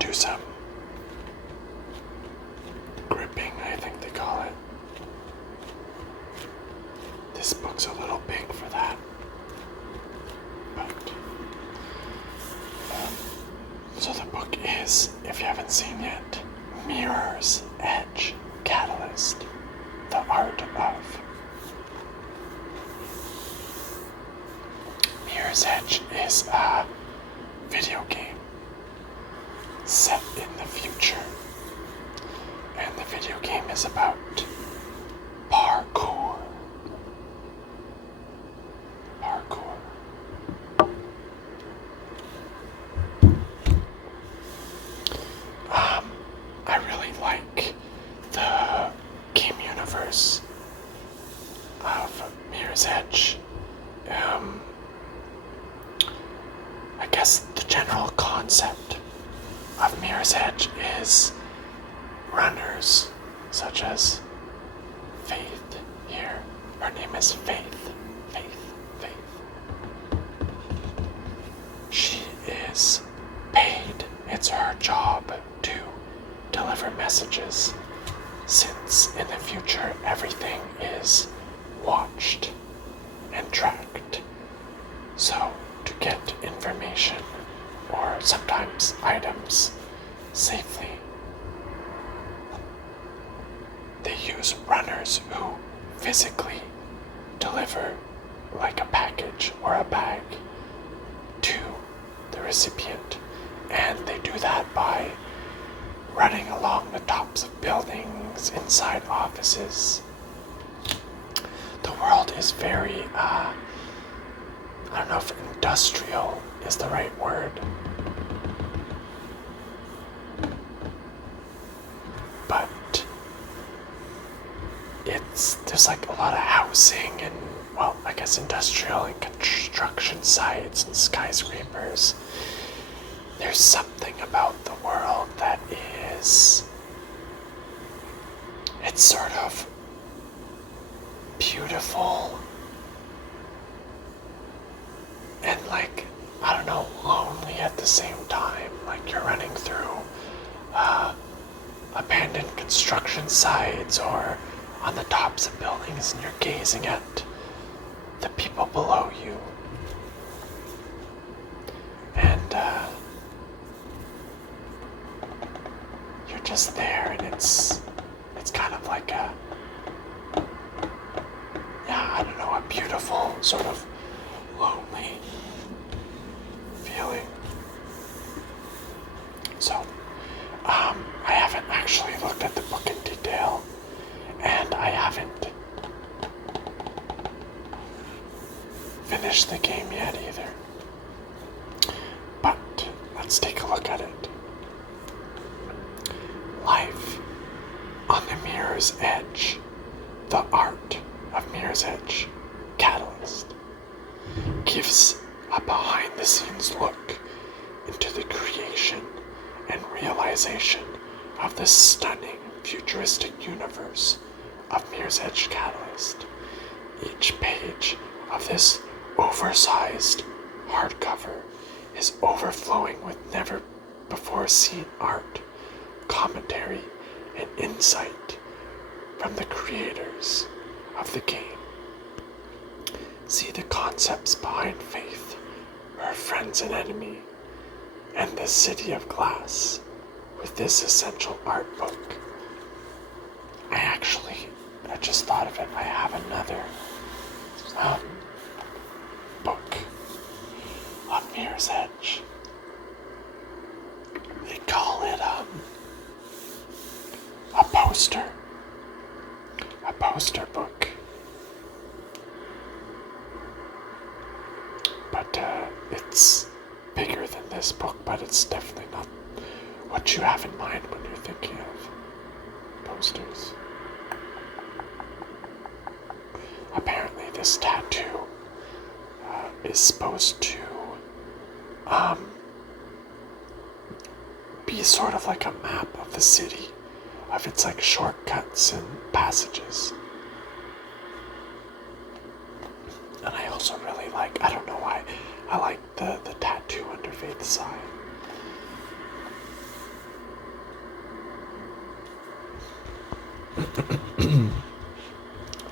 do some gripping, I think they call it. This book's a little big for that. But, so the book is, if you haven't seen yet, Mirror's Edge Catalyst, The Art of. Mirror's Edge is a video game set in the future, and the video game is about parkour. I really like the game universe of Mirror's Edge. I guess the general concept of Mirror's Edge is runners such as Faith here. Her name is Faith. She is paid. It's her job to deliver messages, since in the future everything is watched and tracked. So, to get information or sometimes items safely, they use runners who physically deliver like a package or a bag to the recipient, and they do that by running along the tops of buildings, inside offices. The world is very, I don't know if industrial is the right word, but there's like a lot of housing and, well, I guess industrial and construction sites and skyscrapers. There's something about the world that it's sort of beautiful and, like, I don't know, lonely at the same time. Like you're running through abandoned construction sites or on the tops of buildings and you're gazing at the people below you. And you're just there, and it's kind of like a beautiful sort of lonely feeling. So, I haven't actually looked at the book in detail, and I haven't finished the game yet either. But let's take a look at it. Life on the Mirror's Edge, the art of Mirror's Edge Catalyst, gives a behind-the-scenes look into the creation and realization of the stunning futuristic universe of Mirror's Edge Catalyst. Each page of this oversized hardcover is overflowing with never-before-seen art, commentary, and insight from the creators of the game. See the concepts behind Faith, her friends and enemy, and the City of Glass with this essential art book. I just thought of it, I have another book on Mirror's Edge. They call it a poster book. But it's bigger than this book, but it's definitely not what you have in mind when you're thinking of posters. Apparently this tattoo is supposed to be sort of like a map of the city, of its like shortcuts and passages. And I also really like, I don't know why, I like the tattoo under Faith's eye.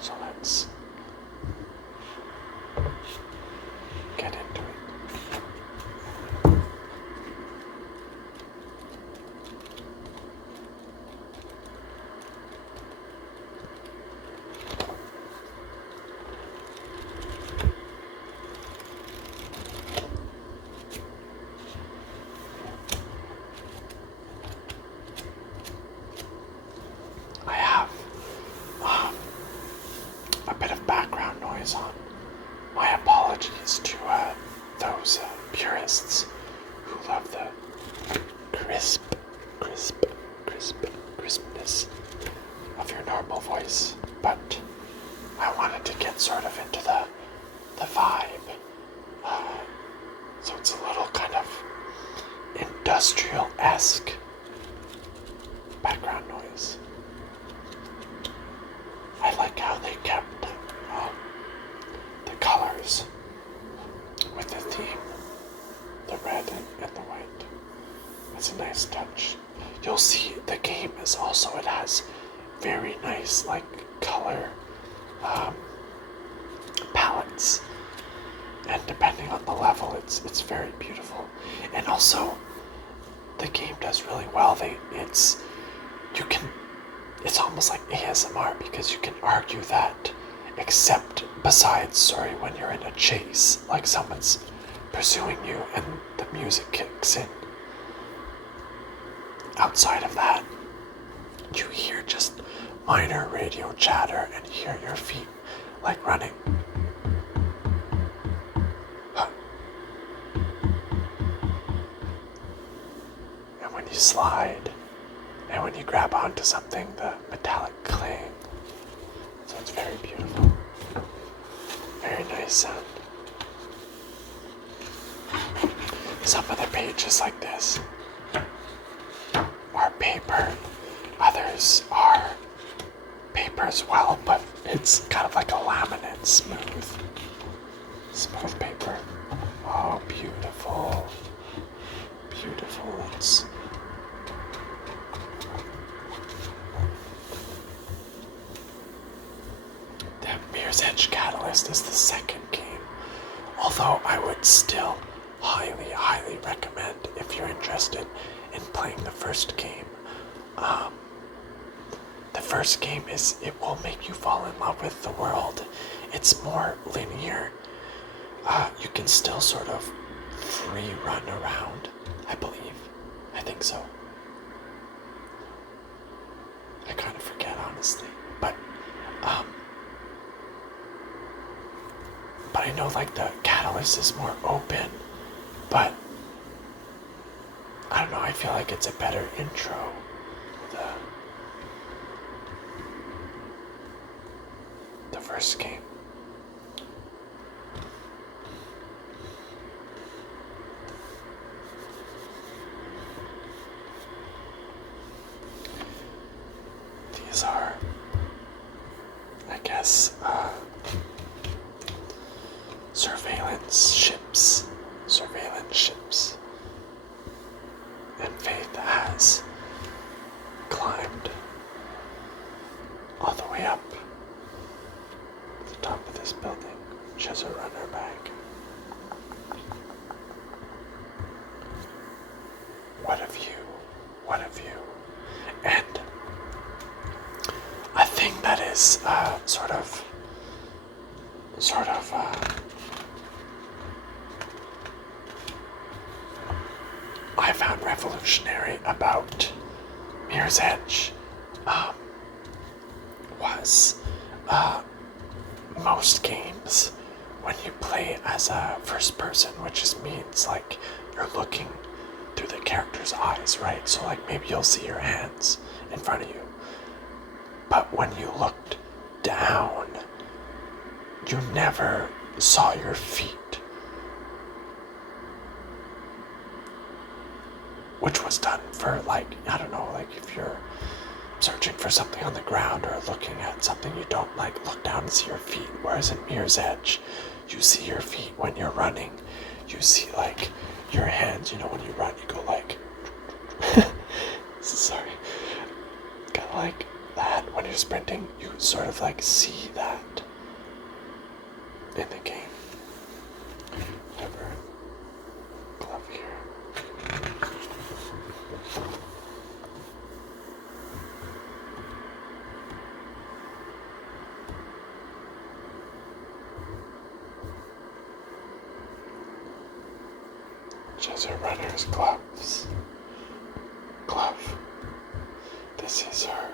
So let's get into it. I have a bit of background noise on. My apologies to those purists who love the crispness of your normal voice, but I wanted to get sort of into the vibe, so it's a little kind of industrial-esque background noise. I like how they kept the colors with the theme, the red and the white. It's a nice touch. You'll see the game is also, it has very nice like color palettes, and depending on the level it's very beautiful. And also the game does really well. It's almost like ASMR, because you can argue that, except besides when you're in a chase, like someone's pursuing you and the music kicks in. Outside of that, you hear just minor radio chatter and hear your feet like running. And when you slide, and when you grab onto something, the metallic clang. So it's very beautiful. Very nice sound. Some of the pages like this are paper. Others are paper as well, but it's kind of like a laminate, smooth paper. Oh, beautiful. Beautiful. The Mirror's Edge Catalyst is the second game, although I would still highly, highly recommend, if you're interested in playing the first game. The first game it will make you fall in love with the world. It's more linear. You can still sort of free run around, I believe. I think so. I kind of forget, honestly. But I know like the Catalyst is more open, but I don't know, I feel like it's a better intro. The first game. These are, I guess, surveillance ships. And Faith has climbed all the way up to the top of this building. She has a runner bag. What a view. What a view. And a thing that is sort of I found revolutionary about Mirror's Edge was most games, when you play as a first person, which just means like you're looking through the character's eyes, right? So like maybe you'll see your hands in front of you, but when you looked down, you never saw your feet, which was done for like, I don't know, like if you're searching for something on the ground or looking at something, you don't like look down and see your feet, whereas in Mirror's Edge you see your feet when you're running. You see like your hands, you know, when you run you go like sorry, kind of like that. When you're sprinting, you sort of like see that in the game. Whatever. Glove here. These are runner's gloves. Glove. This is her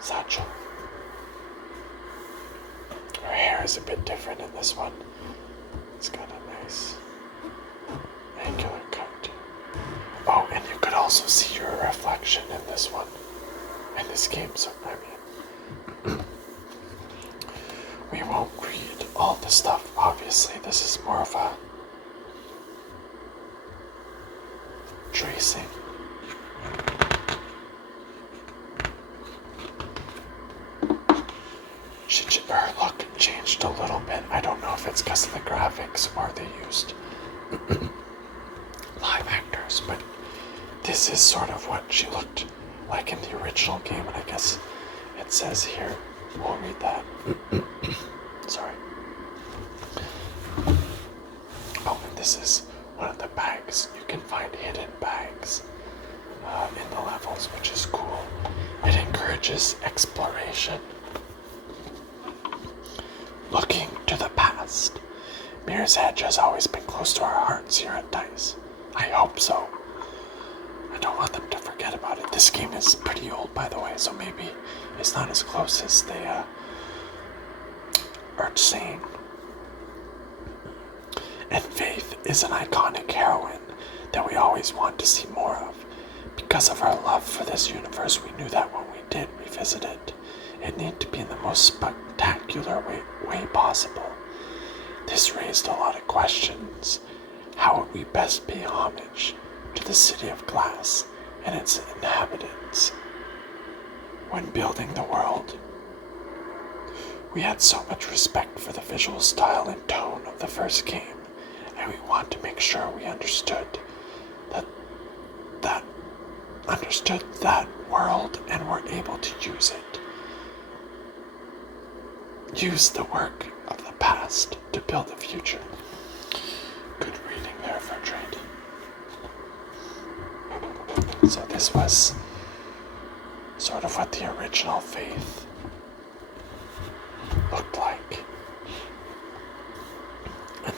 satchel. Her hair is a bit different in this one. It's got a nice angular cut. Oh, and you could also see your reflection in this one. In this game, so I mean, we won't read all the stuff. Obviously, this is more of a tracing. Her look changed a little bit. I don't know if it's because of the graphics or they used live actors, but this is sort of what she looked like in the original game, and I guess it says here, we'll read that. Sorry. Oh, and this is one of the bags. You can find hidden bags in the levels, which is cool. It encourages exploration. Looking to the past. Mirror's Edge has always been close to our hearts here at DICE. I hope so. I don't want them to forget about it. This game is pretty old, by the way, so maybe it's not as close as they are saying. And Faith is an iconic heroine that we always want to see more of. Because of our love for this universe, we knew that when we did revisit it, it needed to be in the most spectacular way possible. This raised a lot of questions. How would we best pay homage to the City of Glass and its inhabitants when building the world? We had so much respect for the visual style and tone of the first game, and we want to make sure we understood that world and were able to use it. Use the work of the past to build the future. Good reading there for trade. So this was sort of what the original Faith looked like. And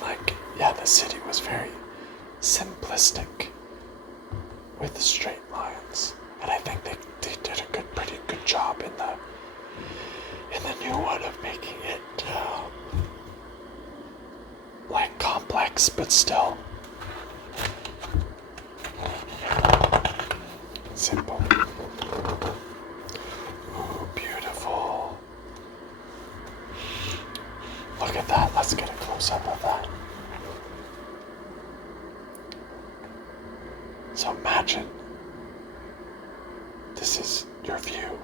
yeah, the city was very simplistic with straight lines. And I think they did a pretty good job in the new one of making it complex, but still simple. Ooh, beautiful. Look at that. Let's get a close-up of that. So imagine this is your view.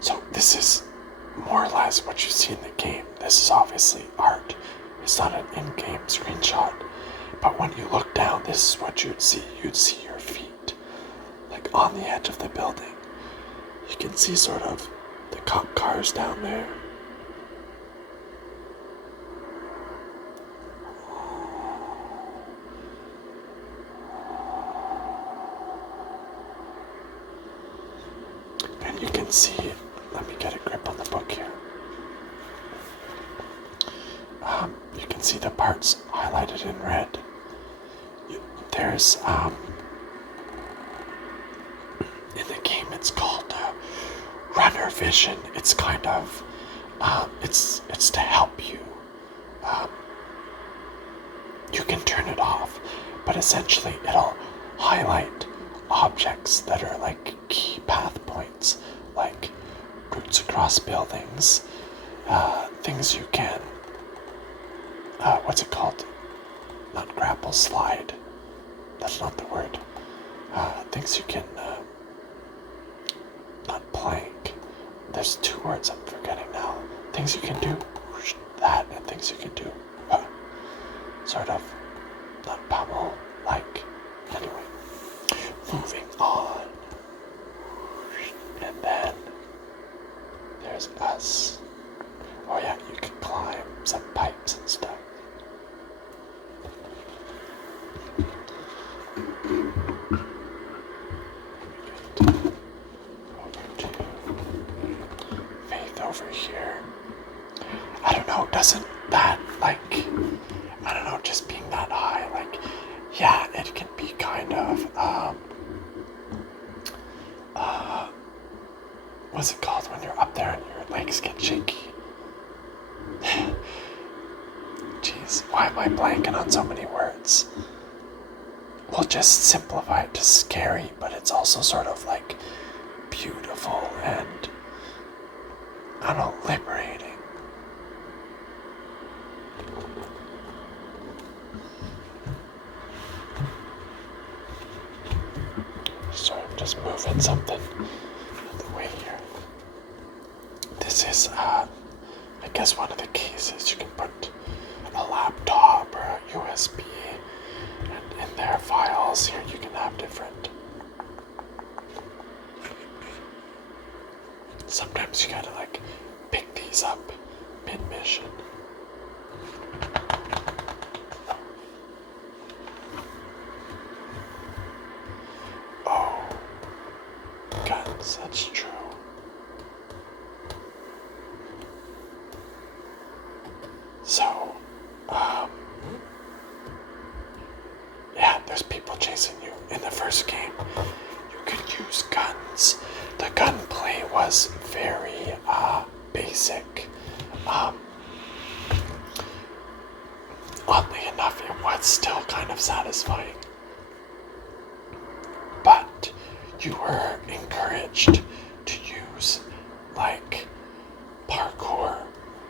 So this is more or less what you see in the game. This is obviously art. It's not an in-game screenshot. But when you look down, this is what you'd see. You'd see your feet, like on the edge of the building. You can see sort of the cop cars down there. And you can see, let me get a grip on the book here. You can see the parts highlighted in red. There's, in the game it's called runner vision. It's kind of, it's to help you. You can turn it off, but essentially it'll highlight objects that are like key path points, like routes across buildings, things you can, what's it called? Not grapple, slide. That's not the word. Things you can, not plank. There's two words I'm forgetting now. Things you can do, that, and things you can do, sort of, not pummel, like, anyway. Moving on. there's us. Oh yeah, you can climb some pipes and stuff. Faith over here. I don't know, doesn't that, like, I don't know, just being that high, like, yeah, it can be kind of, what's it called when you're up there and your legs get shaky? Jeez, why am I blanking on so many words? We'll just simplify it to scary, but it's also sort of like beautiful and, I don't know, liberating. Sorry, I'm just moving something out of the way here. This is, I guess one of the cases you can put a laptop or a USB, and in their files here you can have different. Sometimes you gotta like pick these up mid-mission. Oh, guns, that's true. So, yeah, there's people chasing you. In the first game, you could use guns. The gunplay was very, basic. Oddly enough, it was still kind of satisfying. But you were encouraged to use, like, parkour,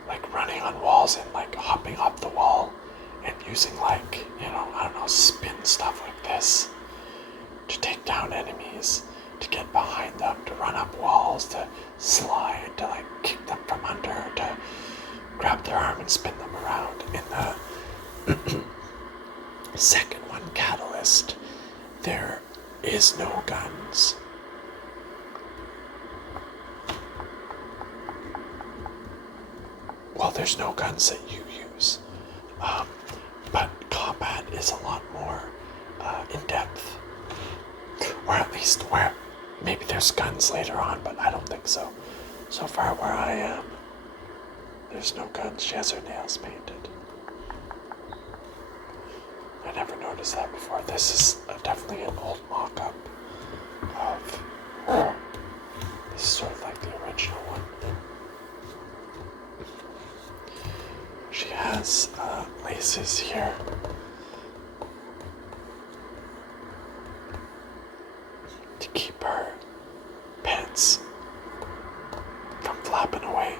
like running on walls and like hopping up the wall and using like, you know, I don't know, spin stuff like this to take down enemies, to get behind them, to run up walls, to slide, to like kick them from under, to grab their arm and spin them around. In the second one, Catalyst, there is no guns. Well, there's no guns that you use, but combat is a lot more in-depth, or at least where maybe there's guns later on, but I don't think so. So far where I am, there's no guns. She has her nails painted. I never noticed that before. This is definitely an old mock-up of her. This is sort of like the original one. She has laces here. To keep her pants from flapping away.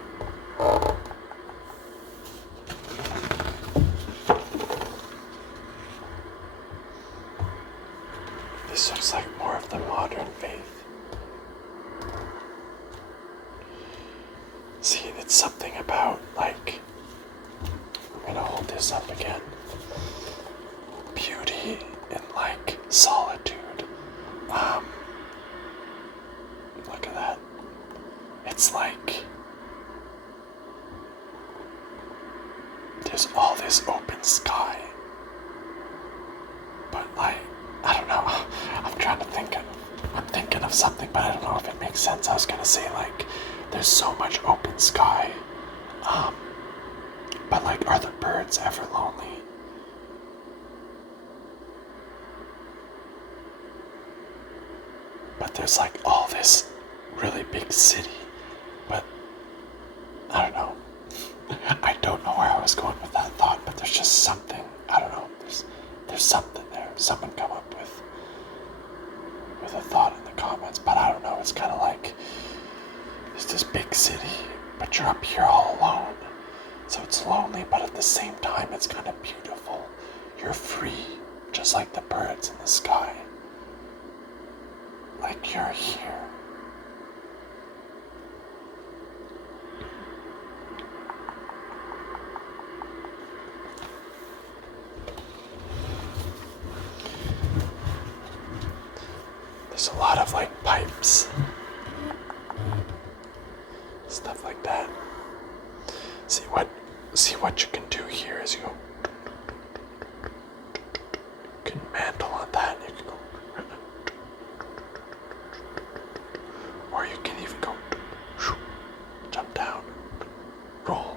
This looks like more of the modern faith. See, it's something about, like, I'm gonna hold this up again. Beauty in, like, solitude. Look at that. It's like there's all this open sky. But, like, I don't know. I'm thinking of something, but I don't know if it makes sense. I was gonna say, like, there's so much open sky. But, like, are the birds ever lonely? But there's, like, all this really big city. But, I don't know. I don't know where I was going with that thought, but there's just something. I don't know. There's something there. Someone come up with a thought in the comments, but I don't know. It's kind of like there's this big city, but you're up here all alone. So it's lonely, but at the same time, it's kind of beautiful. You're free, just like the birds in the sky. Like you're here. There's a lot of like pipes. Stuff like See what you can do here is you can mantle on that. You can go, or you can even go jump down, roll.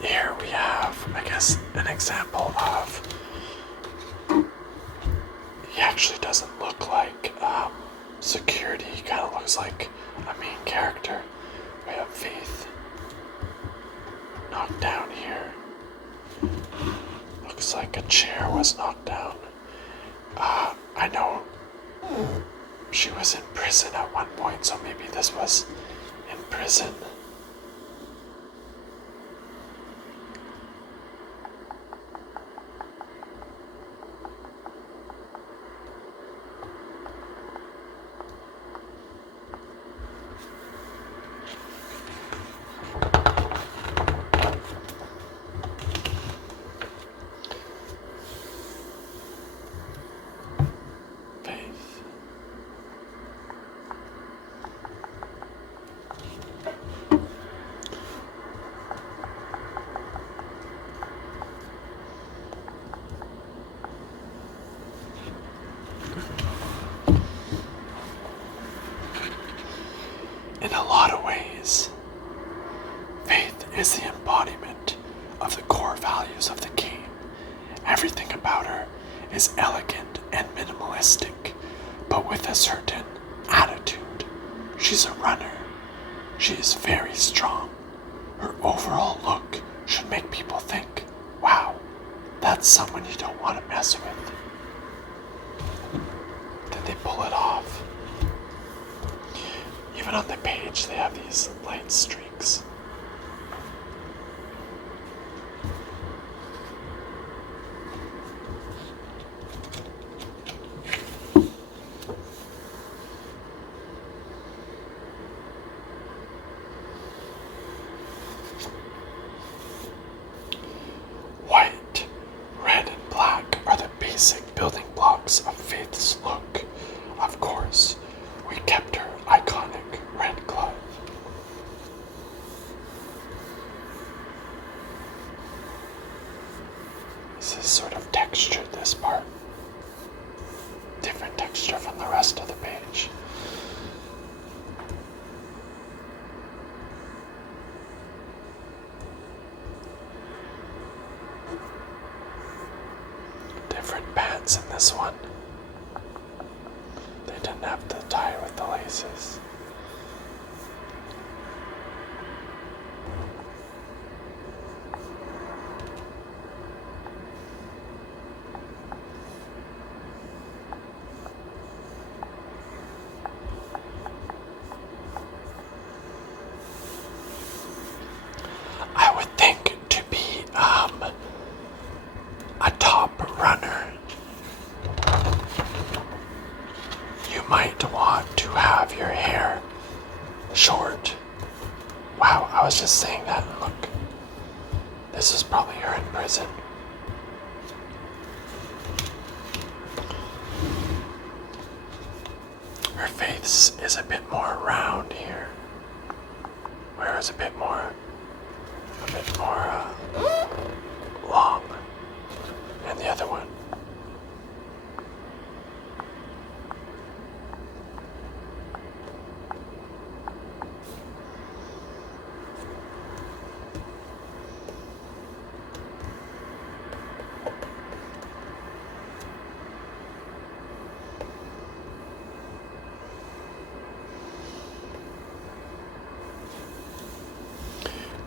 Here we have, I guess, an example of. He actually doesn't look like security. He kind of looks like a main character. We have Faith knocked down here. Looks like a chair was knocked down. I know she was in prison at one point, so maybe this was in prison. In a lot of ways, Faith is the embodiment of the core values of the game. Everything about her is elegant and minimalistic, but with a certain attitude. She's a runner. She is very strong. Her overall look should make people think, wow, that's someone you don't want to mess with. Then they pull it off. Even on the page, they have these light streaks. White, red, and black are the basic building blocks of Faith's look. Of course, we kept her iconic red glove. This is sort of textured, this part. Different texture from the rest of the page. Different pants in this one. They didn't have to tie with the laces. I would think to be a top runner, you might want to have your hair short. Wow, I was just saying that, and look. This is probably her in prison. Her face is a bit more round here, whereas a bit more long, and the other one.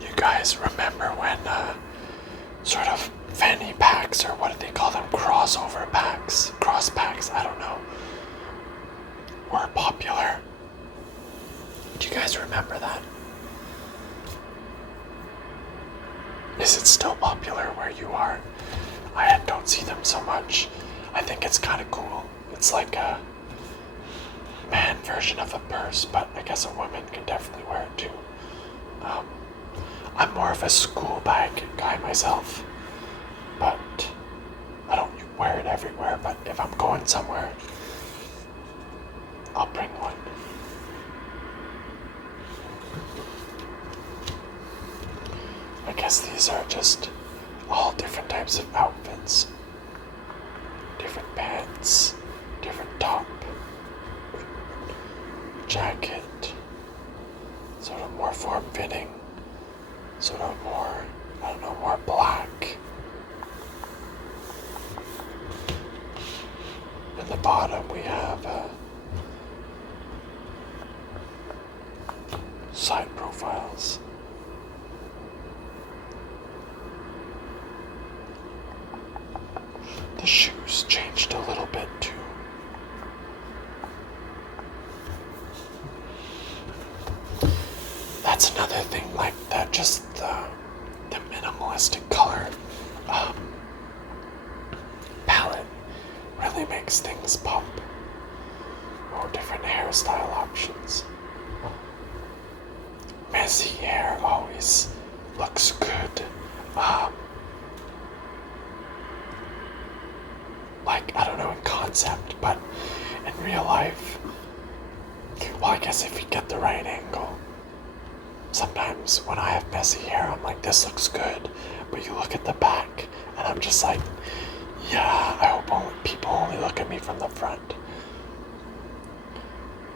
You guys remember when sort of fanny packs, or what do they call them, crossover packs, cross packs, I don't know, were popular? Do you guys remember that? Is it still popular where you are? I don't see them so much. I think it's kind of cool. It's like a man version of a purse, but I guess a woman can definitely wear it too. I'm more of a school bag guy myself, but I don't wear it everywhere, but if I'm going somewhere, I'll bring one. these are just all different types of outfits. Different pants, different top, jacket, sort of more form-fitting, sort of more, I don't know, more black. At the bottom we have side profiles. The shoes changed a little bit too. That's another thing, like that, just the minimalistic color palette really makes things pop. Or different hairstyle options. Messy hair always looks good. Like, I don't know, in concept, but in real life, well, I guess if you get the right angle. Sometimes when I have messy hair, I'm like, this looks good, but you look at the back, and I'm just like, yeah, I hope people only look at me from the front.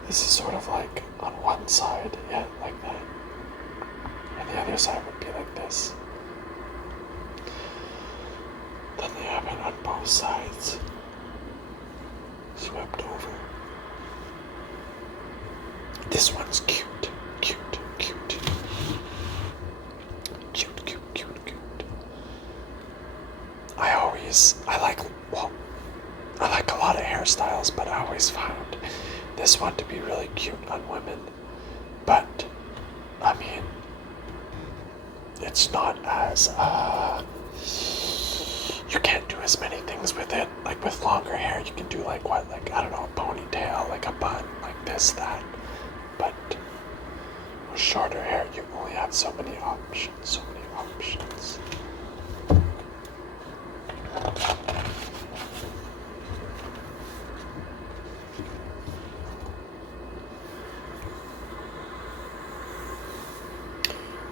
This is sort of like on one side, yeah, like that. And the other side would be like this. Then they have it on both sides. Swept over. This one's cute. Cute. Cute. Cute, cute, cute, cute. I like a lot of hairstyles, but I always found this one to be really cute on women. But, I mean, it's not as, you can't do as many things with it. Like with longer hair, you can do like what? Like, I don't know, a ponytail, like a bun, like this, that. But with shorter hair, you only have so many options,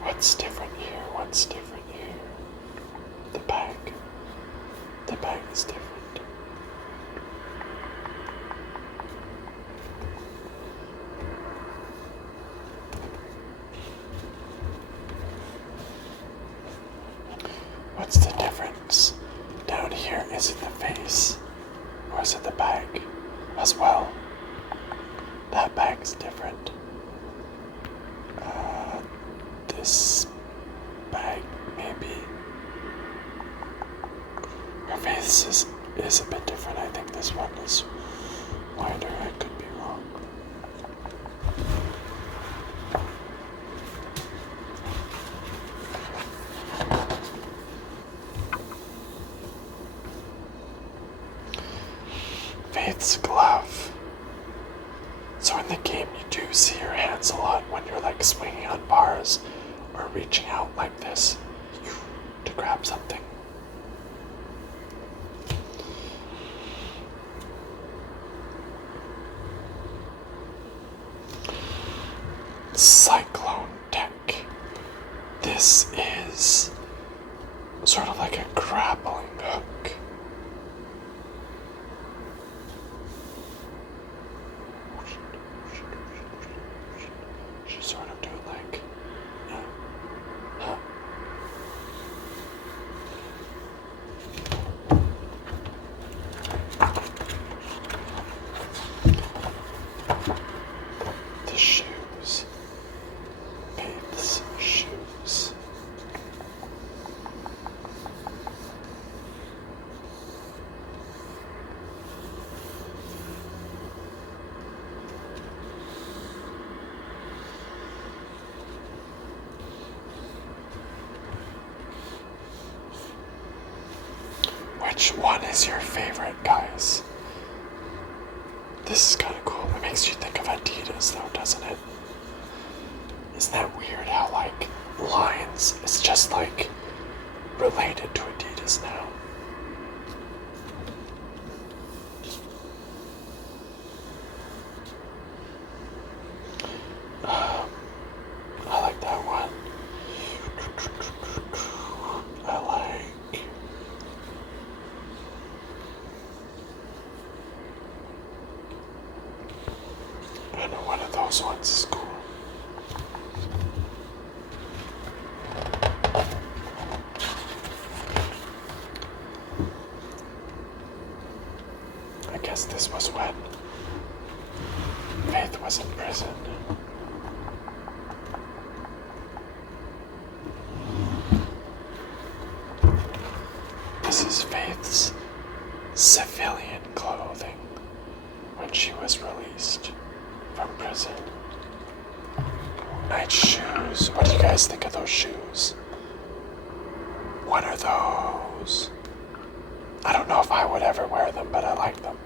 What's different here? What's different here? The bag. The bag is different. What's the difference? Down here, is it the face? Or is it the bag as well? That bag's different. This bag, maybe. Her face is a bit different. I think this one is wider. I could be wrong. Faith's glove. So in the game, you do see your hands a lot when you're like swinging on bars or reaching out like this to grab something. Cyclone deck. This is sort of like a grappling hook. She's sort of doing like, the shoes. Faith's shoes. Which one is your favorite, guys? This is kind of cool. It makes you think of Adidas, though, doesn't it? Isn't that weird how, like, lines is just, like, related to Adidas now? I like that one. Those ones is cool. I guess this was when Faith was in prison. This is Faith's civilian clothing when she was released from prison. Nice shoes. What do you guys think of those shoes? What are those? I don't know if I would ever wear them, but I like them.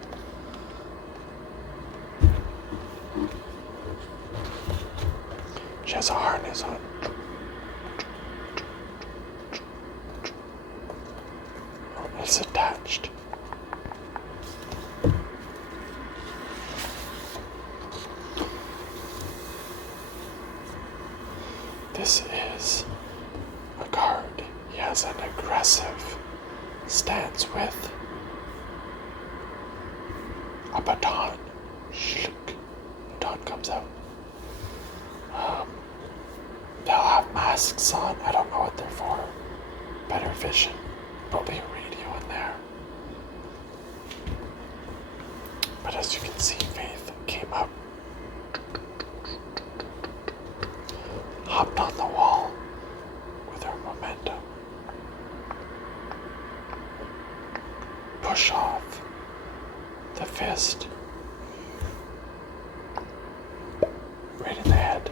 She has a harness on. Oh, it's attached. This is a guard. He has an aggressive stance with a baton. Shlick. Baton comes out. They'll have masks on. I don't know what they're for. Better vision. Probably a radio in there. But as you can see, Faith came up, hopped on the wall with her momentum, push off the fist right in the head.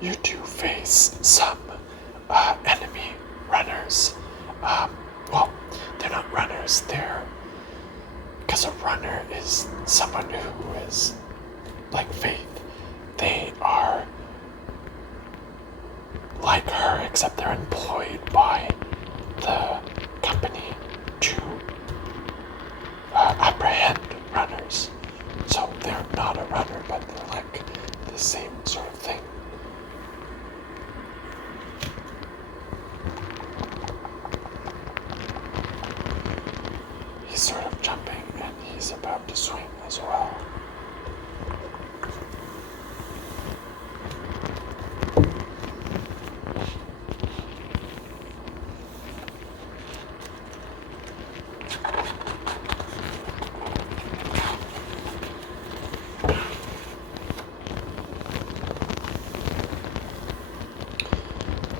You do face some enemy runners. Well, they're not runners, they're... Because a runner is someone who is like Faith. They are like her, except they're employed by the company to apprehend runners. So they're not a runner, but they're like the same sort of thing. He's sort of jumping and he's about to swing as well.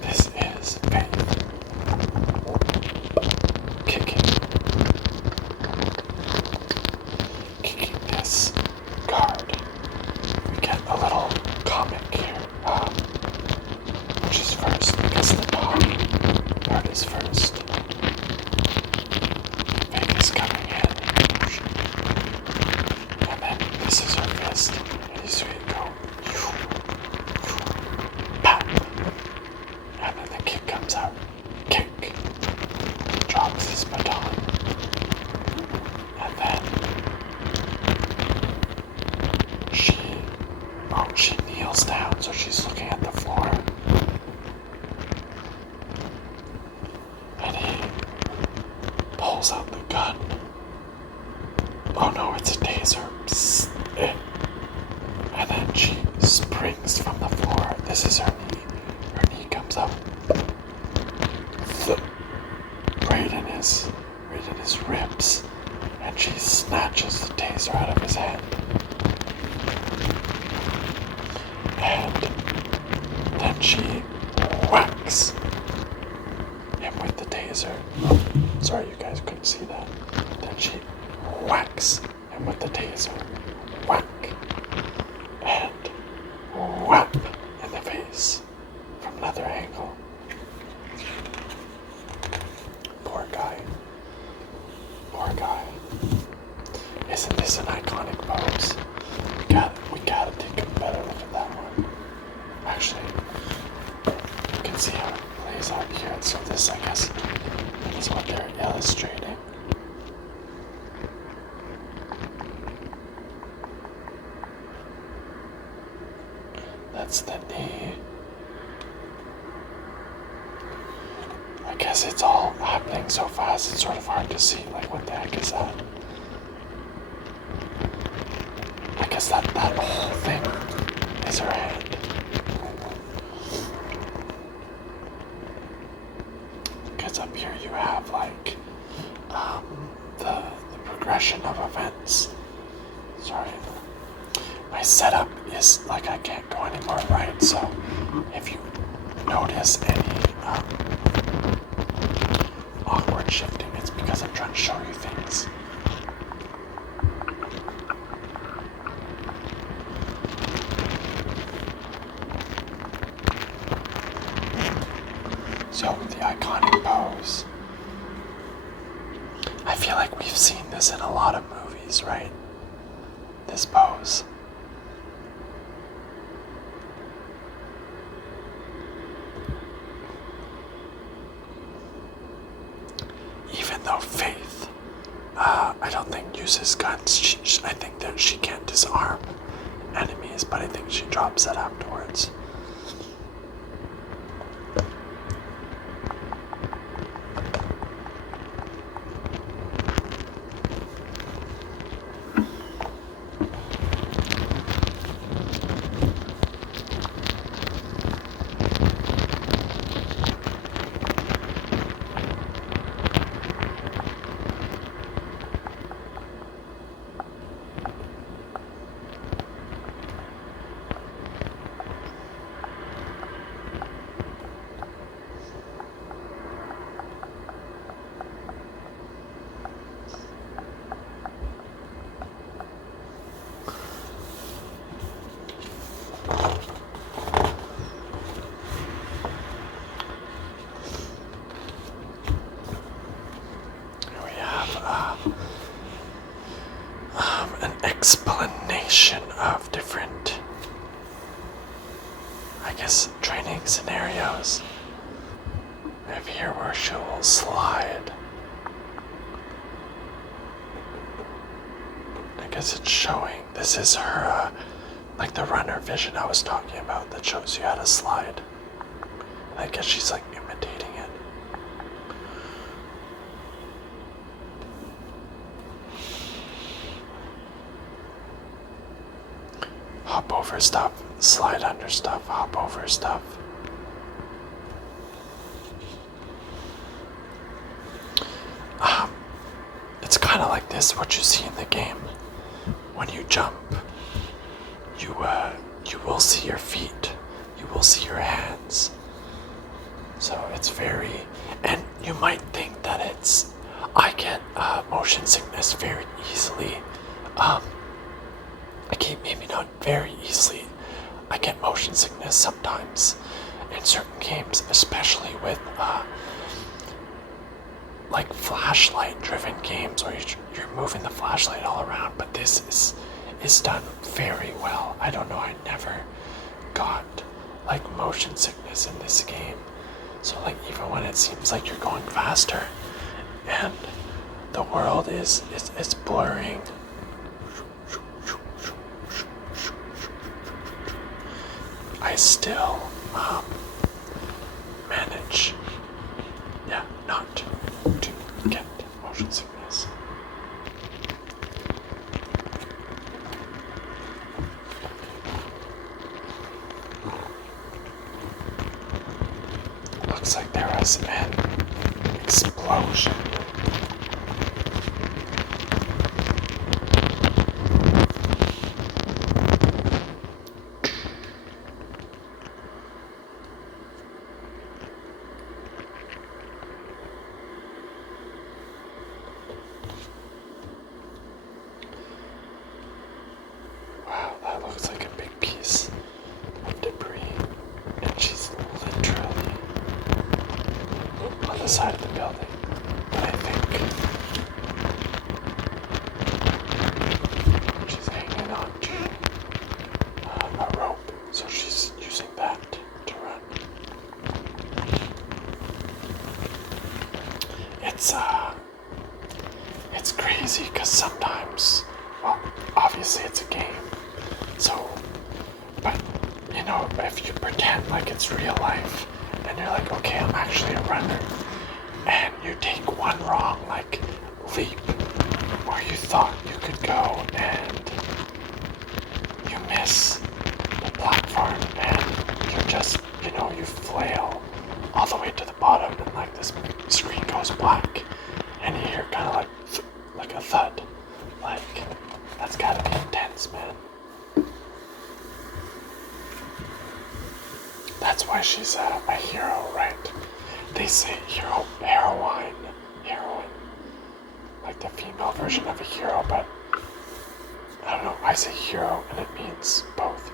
This is Faith kicking this guard. We get a little comic here, which is first because the top part is first. Faith is coming in, and then this is her fist, and you see it go, pop, and then the kick comes out, kick, drops his baton, and then she kneels down, so she's looking at the floor. And he pulls out the gun. Oh no, it's a taser. Psst. And then she springs from the floor. This is her knee. Her knee comes up. Right in his ribs. And she snatches the taser out of his hand. And then she whacks him with the taser. Sorry, you guys couldn't see that. Then she whacks him with the taser. Whack. And whap in the face from another angle. Poor guy. Poor guy. Isn't this an iconic pose? We gotta take a better look at that one. Actually, you can see how it plays out here. So this, I guess, is what they're illustrating. That's the knee. happening so fast, it's sort of hard to see, like, what the heck is that? I guess that whole thing is her hand. Because up here you have, like, the progression of events. Sorry. My setup is, like, I can't go anymore right, so if you notice any awkward shifting, it's because I'm trying to show you things. So, the iconic pose. I feel like we've seen this in a lot of movies, right? This pose. Even though Faith, I don't think uses guns, I think that she can't disarm enemies, but I think she drops it afterwards. An explanation of different, I guess, training scenarios. We have here where she will slide. I guess it's showing, this is her, like the runner vision I was talking about that shows you how to slide. And I guess she's like imitating it. Hop over stuff, slide under stuff, hop over stuff. It's kind of like this, what you see in the game. When you jump, you will see your feet, you will see your hands. So it's very, and you might think that it's, I get motion sickness very easily. Maybe not very easily. I get motion sickness sometimes in certain games, especially with like flashlight-driven games where you're moving the flashlight all around. But this is done very well. I don't know. I never got like motion sickness in this game. So like even when it seems like you're going faster, and the world is blurring. I still manage, not to get motion sickness. Looks like there was an explosion. Looks like a big piece of debris, and she's literally on the side of the building. But I think she's hanging on to a rope, so she's using that to run. It's crazy because sometimes, well, obviously it's a game. So, but, you know, if you pretend like it's real life, and you're like, okay, I'm actually a runner, and you take one wrong, like, leap, where you thought you could go, and you miss the platform, and you're just, you flail all the way to the bottom, and like this screen goes black, and you hear kind of like a thud. Like, that's gotta be intense, man. That's why she's a hero, right? They say heroine, like the female version of a hero, but I don't know, I say hero and it means both.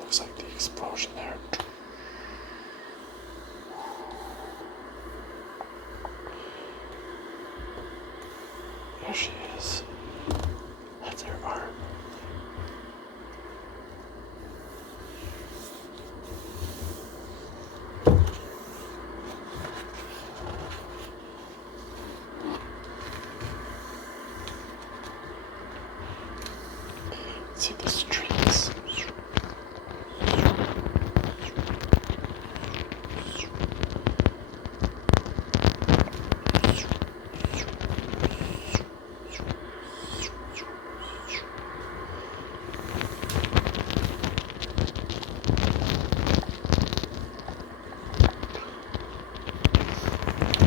Looks like the explosion there. There she is. That's her arm. See the streets.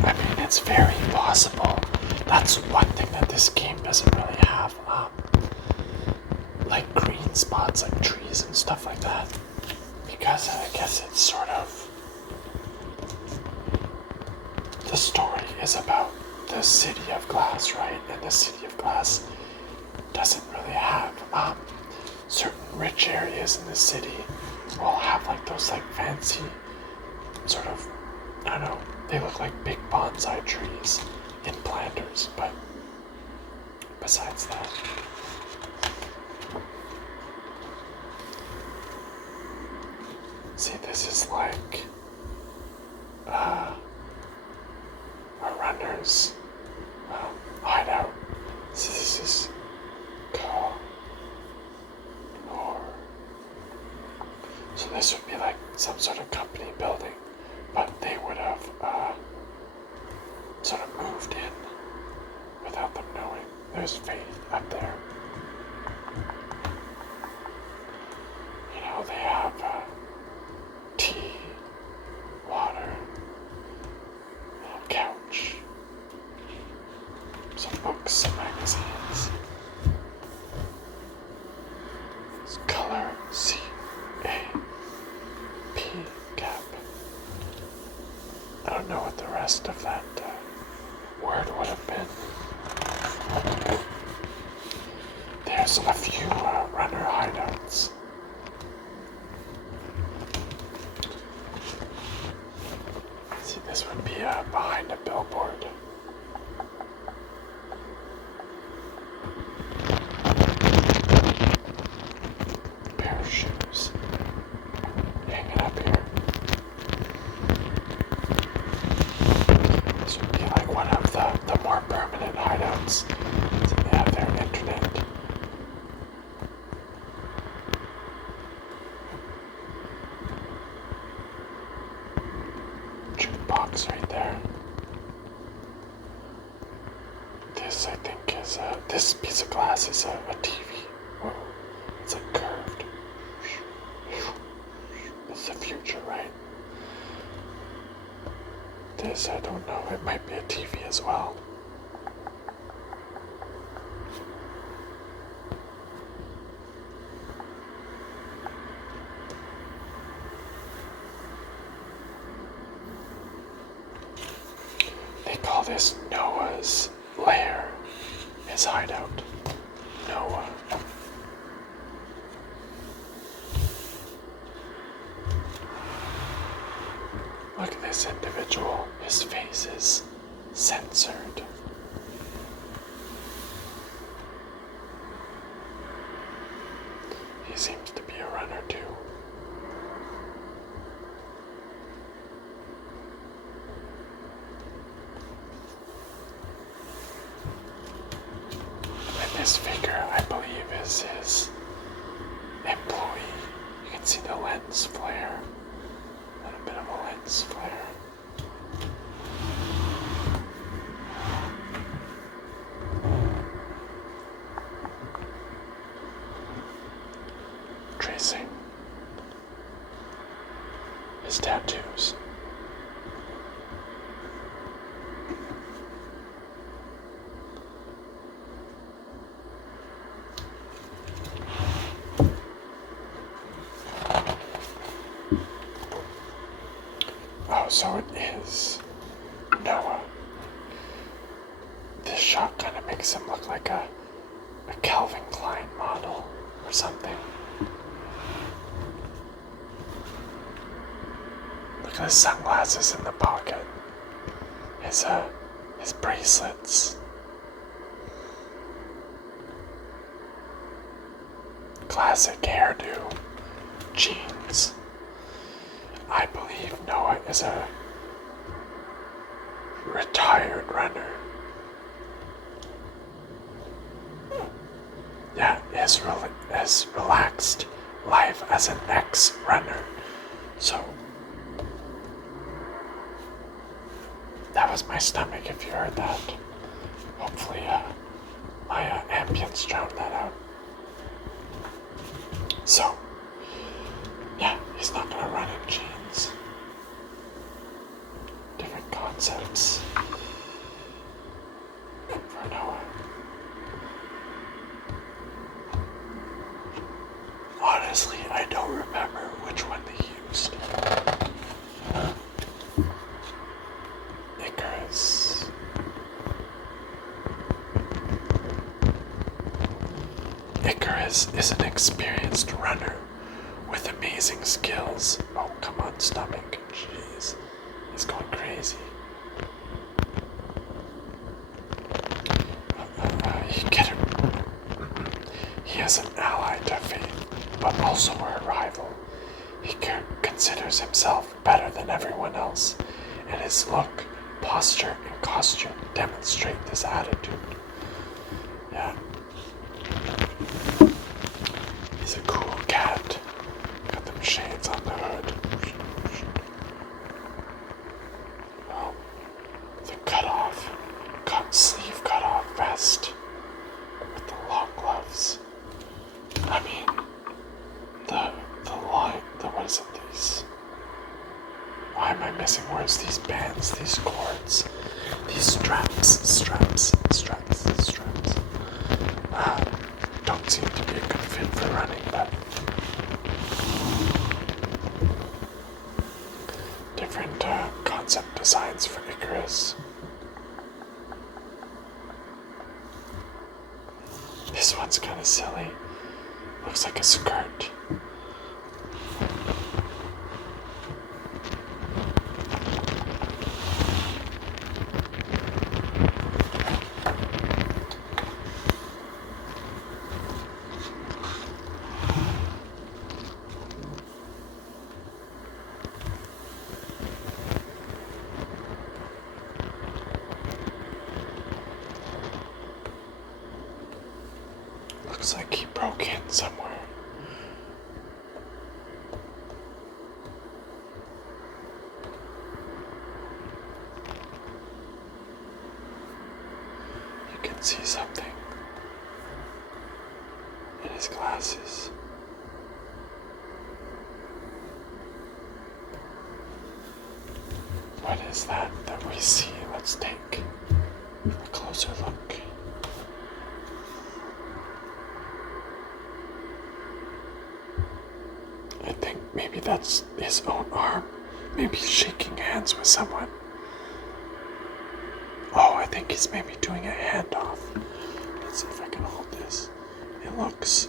I mean, it's very possible. That's one thing that this game doesn't really have. Like green spots, like trees and stuff like that. Because I guess it's sort of... The story is about the City of Glass, right? And the City of Glass doesn't really have certain rich areas in the city will have like those like fancy sort of, I don't know, they look like big bonsai trees in planters, but besides that, see, this is like a runner's hideout. So this is called or so this would be like some sort of company building, but they would have sort of moved in without them knowing. There's Faith up there. They have tea, water, a couch, some books, some magazines. It's color CAP cap. I don't know what the rest of that word would have been. There's a few runner hideouts. See, this would be behind a billboard. Pair of shoes hanging up here. This would be like one of the more permanent hideouts. So they have their internet. Jukebox right there. This, I think, is this piece of glass is a TV. Whoa, it's like curved. It's the future, right? This, I don't know, it might be a TV as well. They call this Noah's lair, his hideout. Noah. Look at this individual. His face is censored. He seems to be a runner too. And this figure, I believe, is his employee. You can see the lens flare. A bit of a lens flare. erasing his tattoos. Oh, so it is Noah. This shot kind of makes him look like a Calvin Klein model or something. Look at his sunglasses in the pocket. His bracelets. Classic hairdo. Jeans. I believe Noah is a retired runner. Yeah, his relaxed life as an ex-runner. So, that was my stomach if you heard that. Hopefully, my ambience drowned that out. So, yeah, he's not gonna run in jeans. Different concepts for Noah. Honestly, I don't remember which one they used. Icarus. Icarus is an experienced runner with amazing skills. Oh, come on, stomach. Jeez. He's going crazy. He is an ally to Faith, but also her rival. He considers himself better than everyone else, and his look, posture, and costume demonstrate this attitude. Yeah. He's a cool cat. Got them shades on the hood. Oh, the sleeve cut off vest with the long gloves. I mean, what is it, these? Why am I missing words? These bands, these cords, these straps. Don't seem to be a good fit for running, but different concept designs for Icarus. This one's kind of silly. Looks like a skirt. Looks like he broke in somewhere. You can see something in his glasses. What is that we see? Let's take a closer look. I think maybe that's his own arm. Maybe he's shaking hands with someone. Oh, I think he's maybe doing a handoff. Let's see if I can hold this. It looks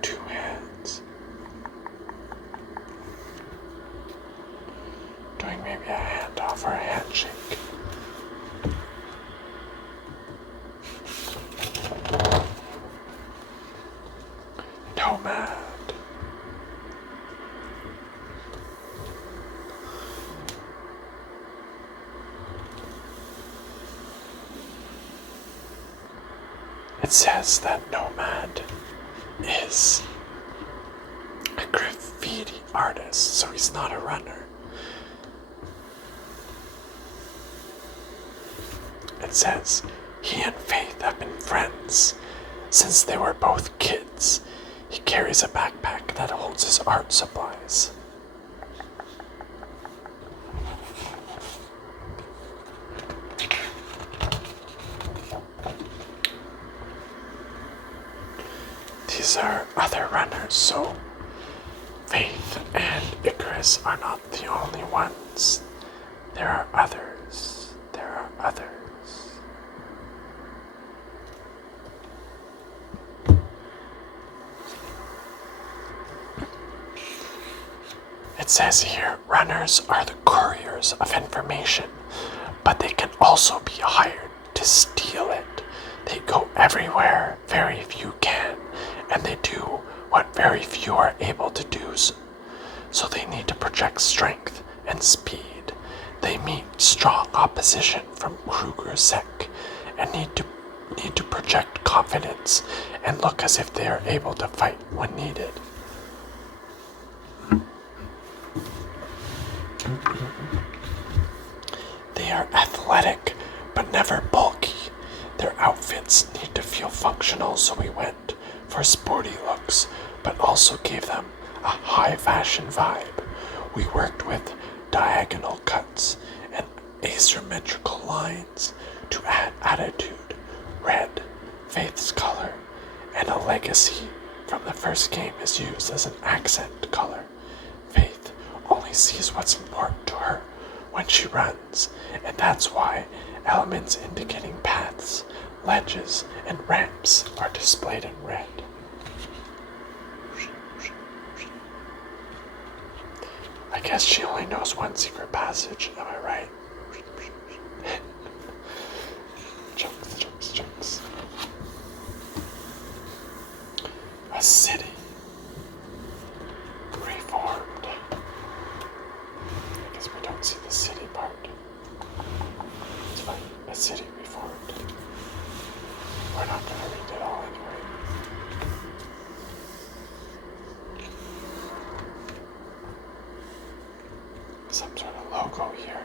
two hands. Doing maybe a handoff or a handshake. Nomad. It says that Nomad is a graffiti artist, so he's not a runner. It says he and Faith have been friends since they were both kids. He carries a backpack that holds his art supplies. These are other runners, so Faith and Icarus are not the only ones. There are others. There are others. It says here, runners are the couriers of information, but they can also be hired to steal it. They go everywhere very few can, and they do what very few are able to do. So they need to project strength and speed. They meet strong opposition from Kruger's Sec and need to project confidence and look as if they are able to fight when needed. They are athletic, but never bulky. Their outfits need to feel functional, so we went for sporty looks, but also gave them a high fashion vibe. We worked with diagonal cuts and asymmetrical lines to add attitude, red, Faith's color, and a legacy from the first game is used as an accent color. Faith only sees what's important to her when she runs, and that's why elements indicating paths, ledges, and ramps are displayed in red. I guess she only knows one secret passage, am I right? Jokes. A city reformed. I guess we don't see the city part. It's fine. A city reformed. We're not going to read it all anyway. Some sort of logo here.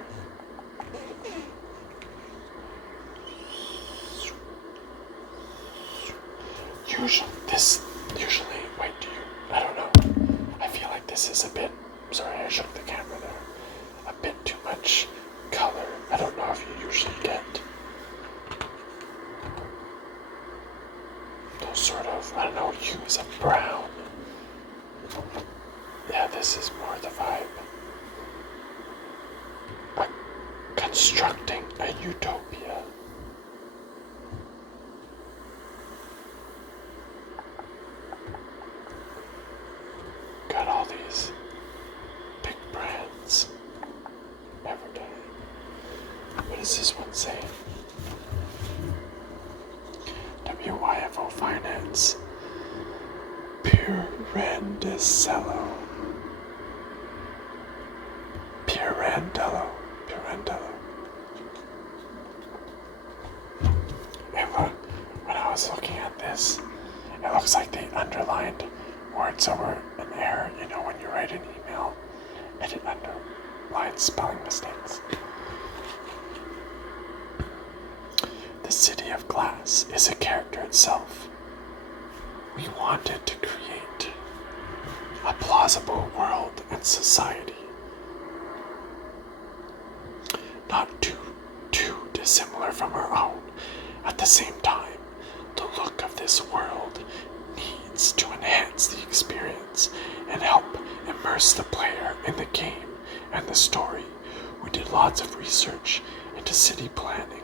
I don't know. I feel like this is a bit, sorry I shook the camera there, a bit too much color. I don't know if you usually get those sort of, I don't know, hues of brown. Yeah, this is more the vibe. Constructing a utopia. Got all these big brands advertising. What does this one say? WYFO Finance. Pirandello. And look, when I was looking at this, it looks like they underlined words that were an error. You know, when you write an email, and it underlines spelling mistakes. The City of Glass is a character itself. We wanted to create a plausible world and society. Not too dissimilar from our own. At the same time, the look of this world needs to enhance the experience and help immerse the player in the game and the story. We did lots of research into city planning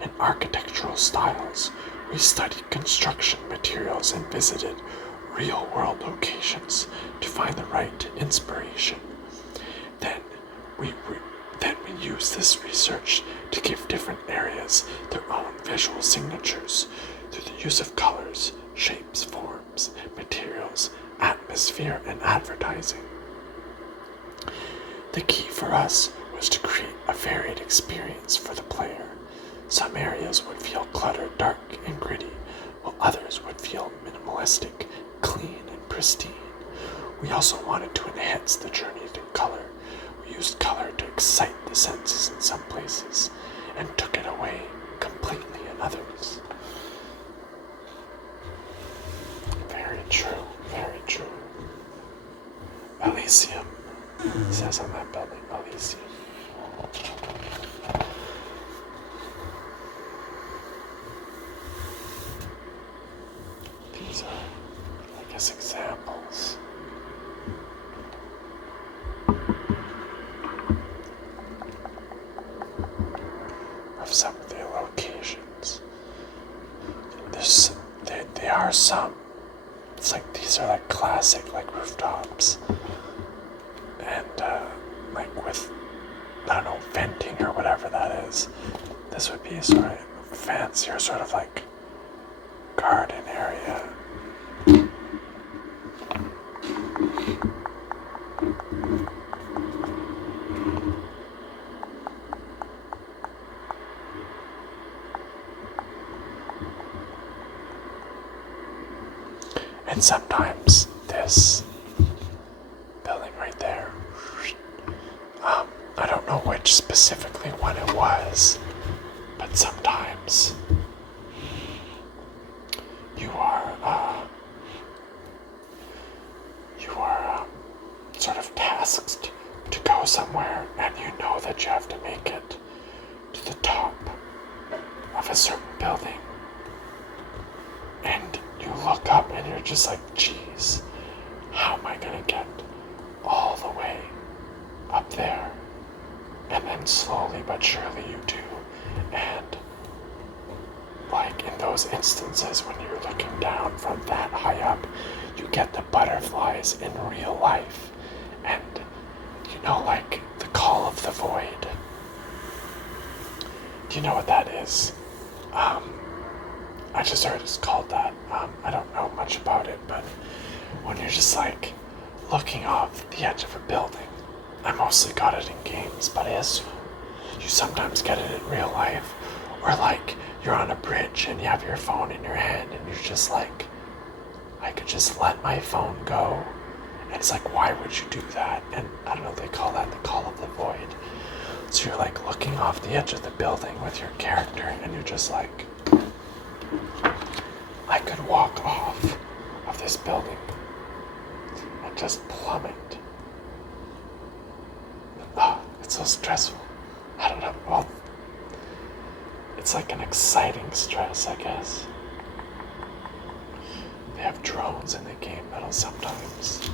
and architectural styles. We studied construction materials and visited real-world locations to find the right inspiration. Then we used this research to give different areas their own visual signatures through the use of colors, shapes, forms, materials, atmosphere, and advertising. The key for us was to create a varied experience for the player. Some areas would feel cluttered, dark, and gritty, while others would feel minimalistic, clean, and pristine. We also wanted to enhance the journey through color. We used color to excite the senses in some places, and took it away completely in others. Very true, very says on that building, Elysium. These are, I guess, examples. Of some of the locations. There are some. It's like these are like classic like rooftops, and like with, I don't know, venting or whatever that is. This would be sort of fancier, sort of like garden area. And sometimes this building right there, I don't know which specifically one it was, but sometimes you are sort of tasked to go somewhere, and you know that you have to make it to the top of a certain building, and you look up and you're just like, geez, how am I gonna get all the way up there? And then slowly but surely you do. And like in those instances when you're looking down from that high up, you get the butterflies in real life. And you know, like the call of the void. Do you know what that is? I just heard it's called that. I don't know much about it, but when you're just like looking off the edge of a building, I mostly got it in games, but I assume you sometimes get it in real life. Or like you're on a bridge and you have your phone in your hand and you're just like, I could just let my phone go. And it's like, why would you do that? And I don't know, they call that the call of the void. So you're like looking off the edge of the building with your character and you're just like, I could walk off of this building and just plummet. It's so stressful. I don't know. Well, it's like an exciting stress, I guess. They have drones in the game that'll sometimes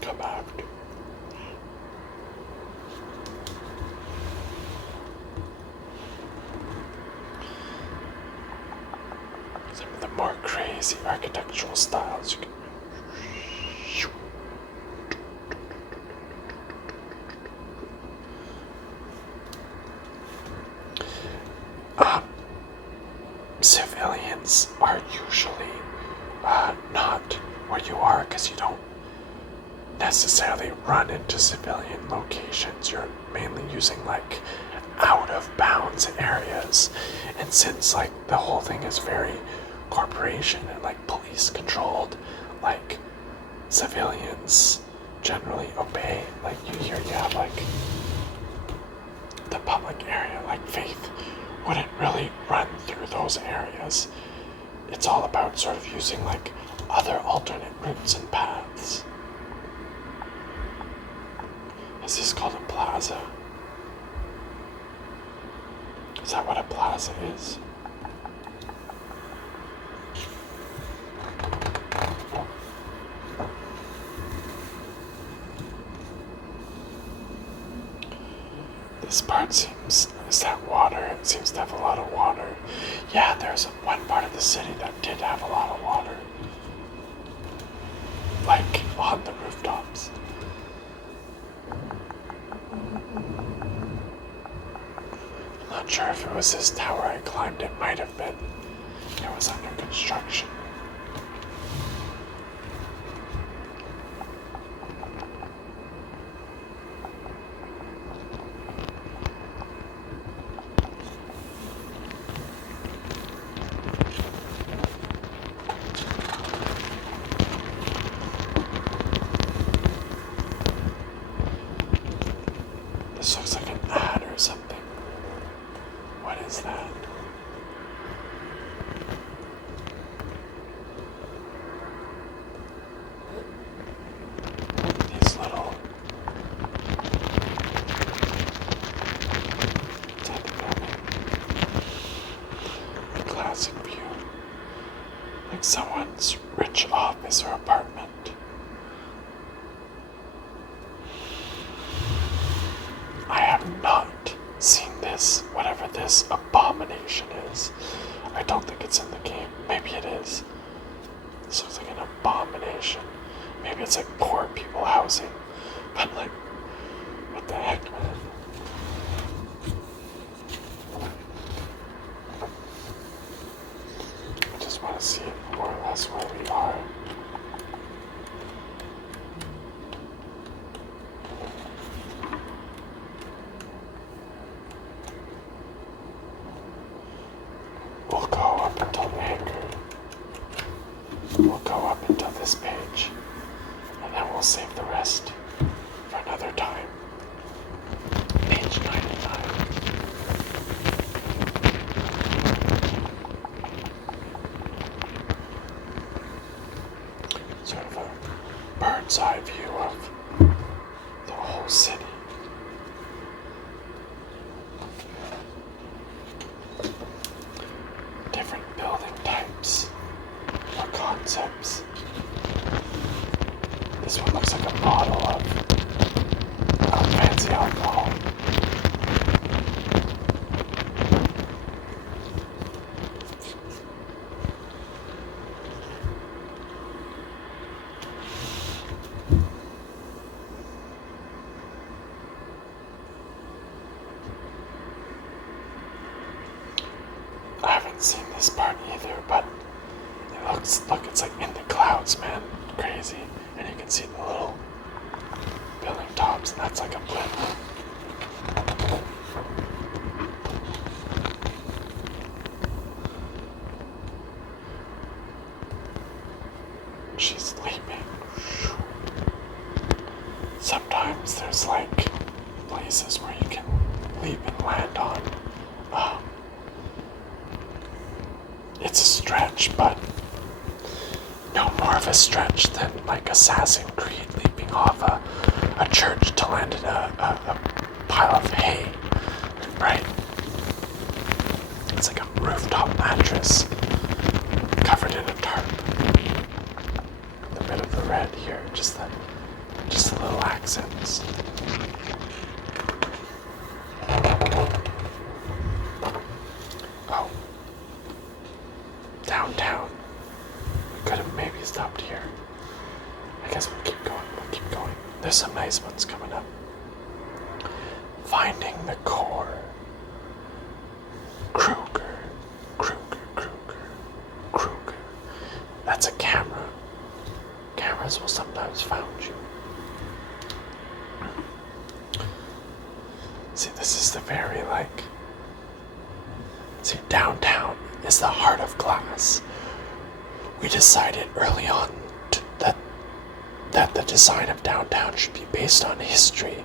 come out. Some of the more crazy architectural styles you can. Civilians are usually not where you are because you don't necessarily run into civilian locations. You're mainly using like out of bounds areas, and since like the whole thing is very corporation and like police controlled, like civilians generally obey. Like you have like the public area, like Faith wouldn't really run through those areas. It's all about sort of using like other alternate routes and paths. Is this called a plaza? Is that what a plaza is? This part is that water? It seems to have a lot of water. Yeah, there's one part of the city that did have a lot of water. Like on the rooftops. I'm not sure if it was this tower I climbed. It might have been. It was under construction. This looks like an ad or something. What is that? like someone's rich office or apartment. I have not seen this, whatever this abomination is. I don't think it's in the game. Maybe it is. This looks like an abomination. Maybe it's like poor people housing. But like, what the heck, man? I just want to see more or less where we are. We'll go up until the anchor. We'll go up until this page, and then we'll save the rest for another time. Page 99. Sort of a bird's eye view of the whole city. Different building types or concepts. This one looks like a bottle of fancy alcohol. I haven't seen this part either, but it looks, look, it's like in the clouds, man. Crazy. And you can see the little building tops, and that's like a blip. She's leaping. Sometimes there's like places where you can leap and land on. It's a stretch, but no more of a stretch than like Assassin's Creed leaping off a church to land in a pile of hay, right? It's like a rooftop mattress covered in a tarp. The bit of the red here, just the little accents. Oh. Downtown. We could have maybe stopped here. I guess we'll keep going. There's some nice ones coming up. Finding the core. Kruger. That's a camera. Cameras will sometimes found you. See, this is the very like... See, downtown is the heart of glass. We decided early on that the design of downtown should be based on history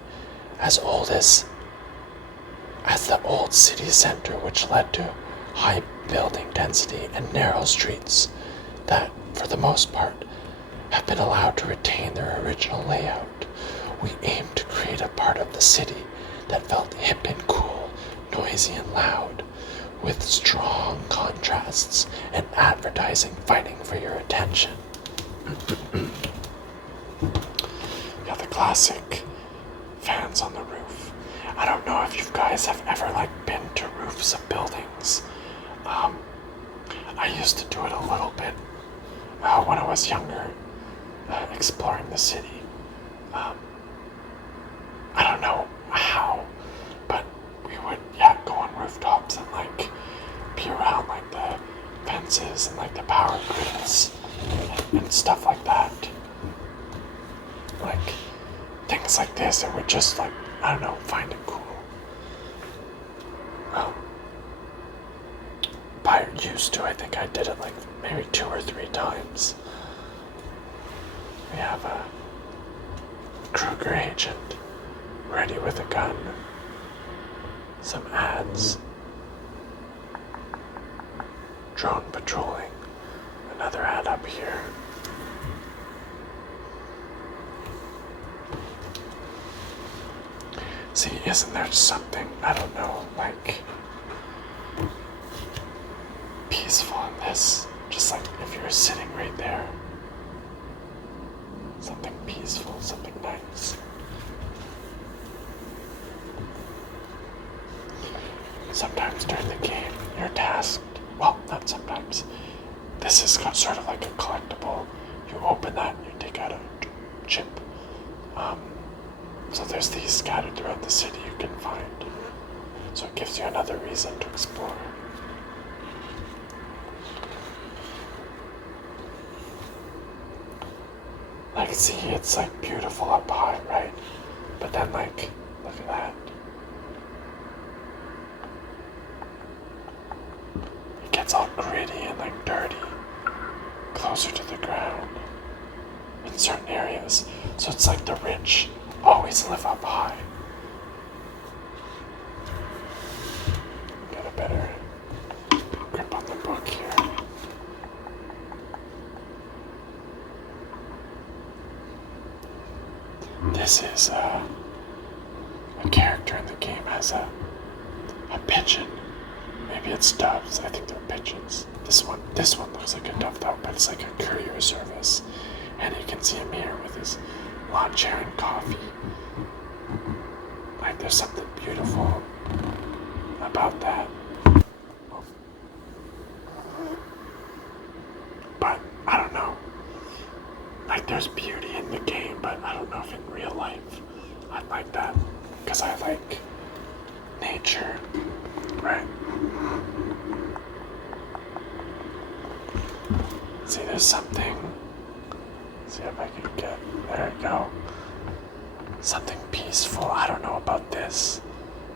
as old as the old city center, which led to high building density and narrow streets that, for the most part, have been allowed to retain their original layout. We aimed to create a part of the city that felt hip and cool, noisy and loud, with strong contrasts and advertising fighting for your attention. Yeah, the classic fans on the roof. I don't know if you guys have ever been to roofs of buildings. I used to do it a little bit when I was younger, exploring the city. I don't know how, but we would go on rooftops and be around the fences and the power grids and stuff like that. Things like this, and would just I don't know, find it cool. I used to, I think I did it maybe 2 or 3 times. We have a Kruger agent ready with a gun. Some ads. Drone patrolling. Another ad up here. See, isn't there something, I don't know, peaceful in this? Just like if you're sitting right there. Something peaceful, something nice. Sometimes during the game, you're tasked, well, not sometimes. This is sort of like a collectible. You open that and you take out a chip. So there's these scattered throughout the city you can find. So it gives you another reason to explore. Like, see, it's like beautiful up high, right? But then, like, look at that. It gets all gritty and like dirty, closer to the ground in certain areas. So it's like the rich always live up high. Get a better grip on the book here. This is a character in the game has a pigeon. Maybe it's doves. I think they're pigeons. This one looks like a dove though, but it's like a courier service. And you can see him here with his lawn chair and coffee. Like there's something beautiful about that. But I don't know. Like there's beauty in the game, but I don't know if in real life I'd like that. Because I like nature, right? See, there's something. See if I can get. There we go. Something peaceful. I don't know about this.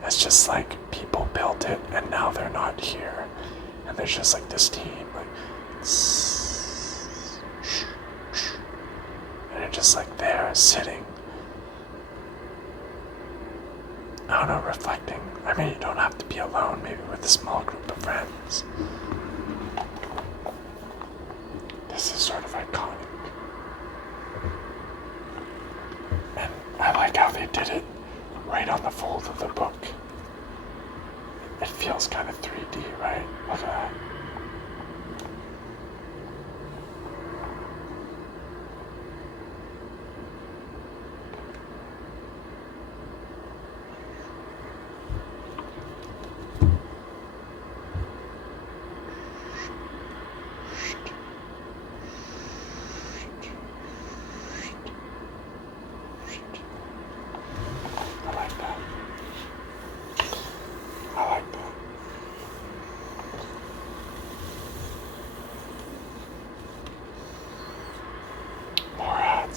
It's just like people built it and now they're not here. And there's just like this team. Like. And they're just like there, sitting. I don't know, reflecting. I mean, you don't have to be alone, maybe with a small group of friends. This is sort of iconic. And I like how they did it right on the fold of the book. It feels kind of 3D, right? Look at that.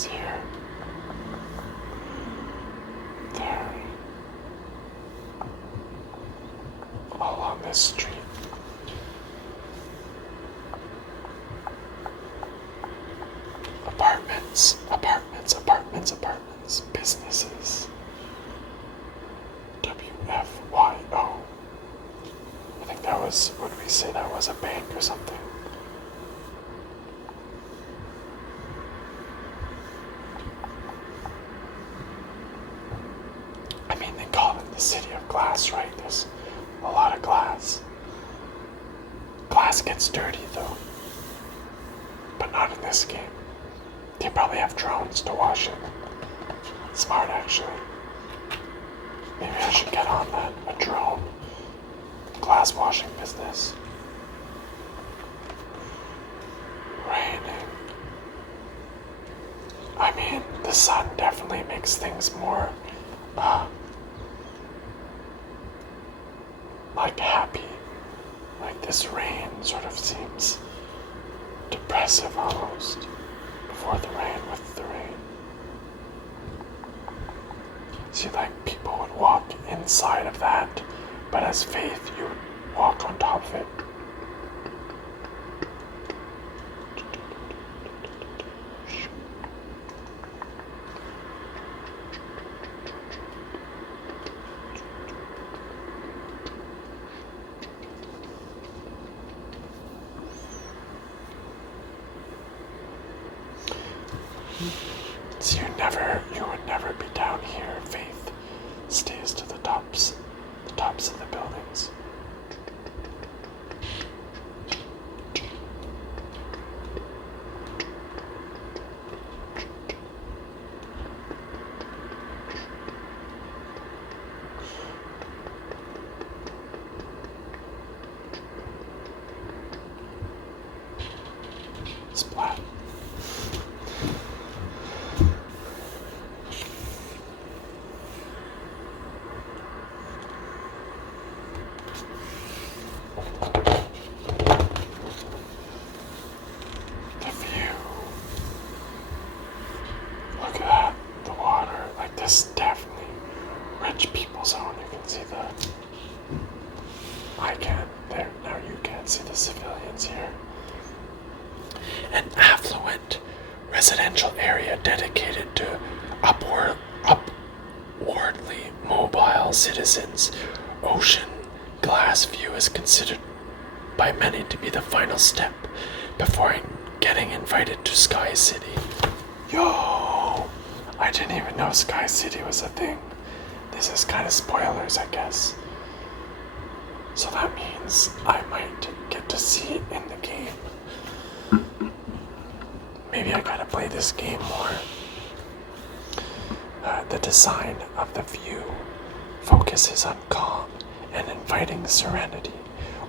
Here, there, all along this street. Apartments, apartments, apartments, apartments, businesses. WFYO. I think that was, would we say that was a bank or something? City of glass, right? There's a lot of glass. Glass gets dirty though, but not in this game. They probably have drones to wash it. Smart, actually. Maybe I should get on that. A drone glass washing business. Raining. I mean, the sun definitely makes things more like happy. Like this rain sort of seems depressive almost before the rain, with the rain. See, like people would walk inside of that, but as Faith, you would walk on top of it. So you would never be down here. Faith stays to the tops of the buildings. splat. The view. Look at that. The water. Like, this is definitely rich people zone. You can see the... I can. There. Now you can't see the civilians here. An affluent residential area dedicated to upwardly mobile citizens. Ocean glass view is considered by many to be the final step before getting invited to Sky City. Yo! I didn't even know Sky City was a thing. This is kind of spoilers, I guess. So that means I might get to see it in the game. Maybe I gotta play this game more. The design of the view focuses on calm and inviting serenity.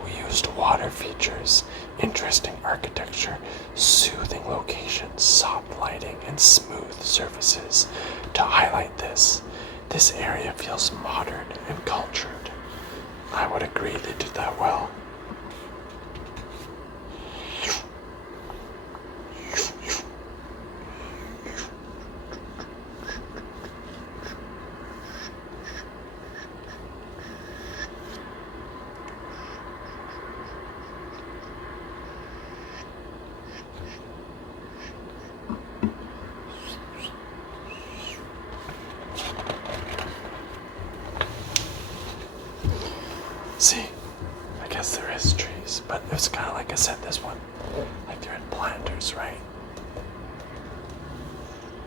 We used water features, interesting architecture, soothing locations, soft lighting, and smooth surfaces to highlight this. This area feels modern and cultured. I would agree they did that well. See, I guess there is trees, but it's kind of like I said, this one, like they're in planters, right?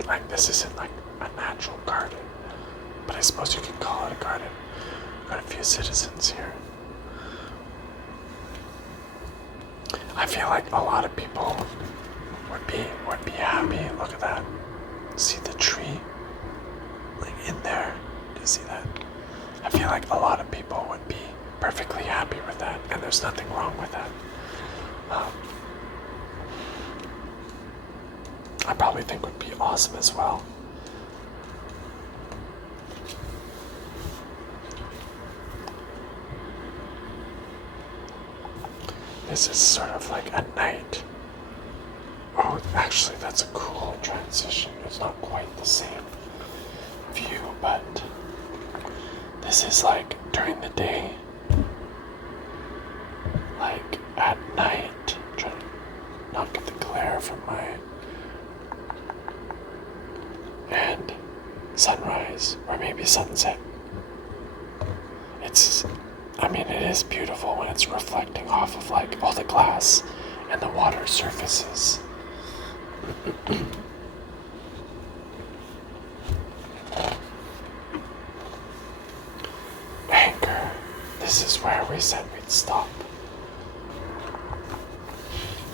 Like this isn't like a natural garden, but I suppose you can call it a garden. Got a few citizens here. I feel like a lot of people would be happy. Look at that. See the tree? Like in there. Do you see that? I feel like a lot of people would be perfectly happy with that, and there's nothing wrong with that. I probably think would be awesome as well. This is sort of like a night. Oh, actually, that's a cool transition. It's not quite the same view, but this is like during the day. Like at night, trying to not get the glare from my... And sunrise, or maybe sunset. It is beautiful when it's reflecting off of like all the glass and the water surfaces. Anchor. This is where we said we'd stop.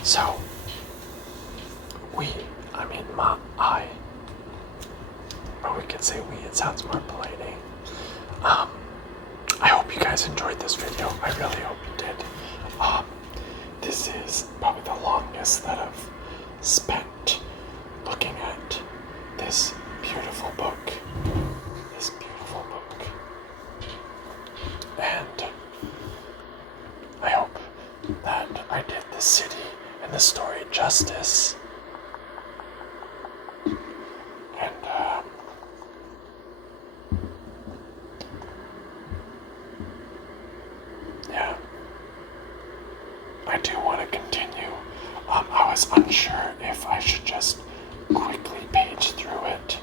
So, I, or we could say we, it sounds more polite, eh? I hope you guys enjoyed this video. I really hope you did. This is probably the longest that I've spent looking at this beautiful book. And I hope that I did the city and the story justice. And yeah, I do want to continue. I was unsure if I should just quickly page through it.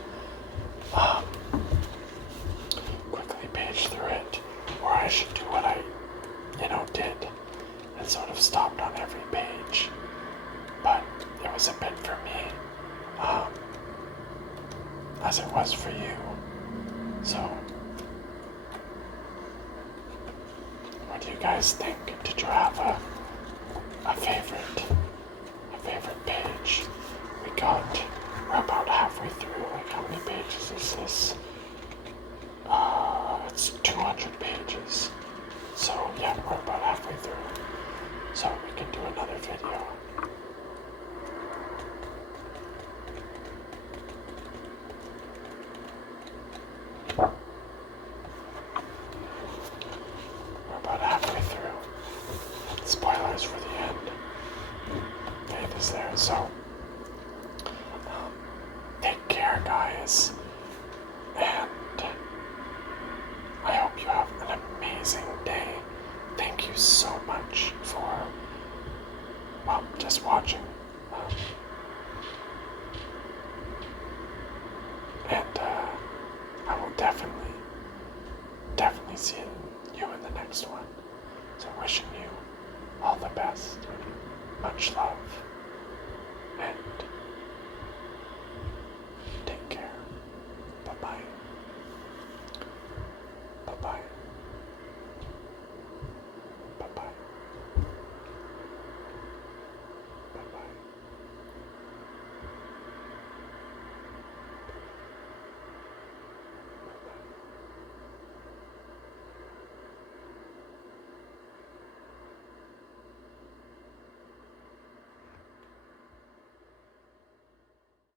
Or I should do what I, did and sort of stopped on every page. But it was a bit for me, as it was for you. So, what do you guys think? Did you have a favorite page? We're about halfway through. Like, how many pages is this? It's 200 pages. So yeah, we're about halfway through. So we can do another video. So, take care, guys, and I hope you have an amazing day. Thank you so much for, well, just watching. And I will definitely see you in the next one. So wishing you all the best. Much love. And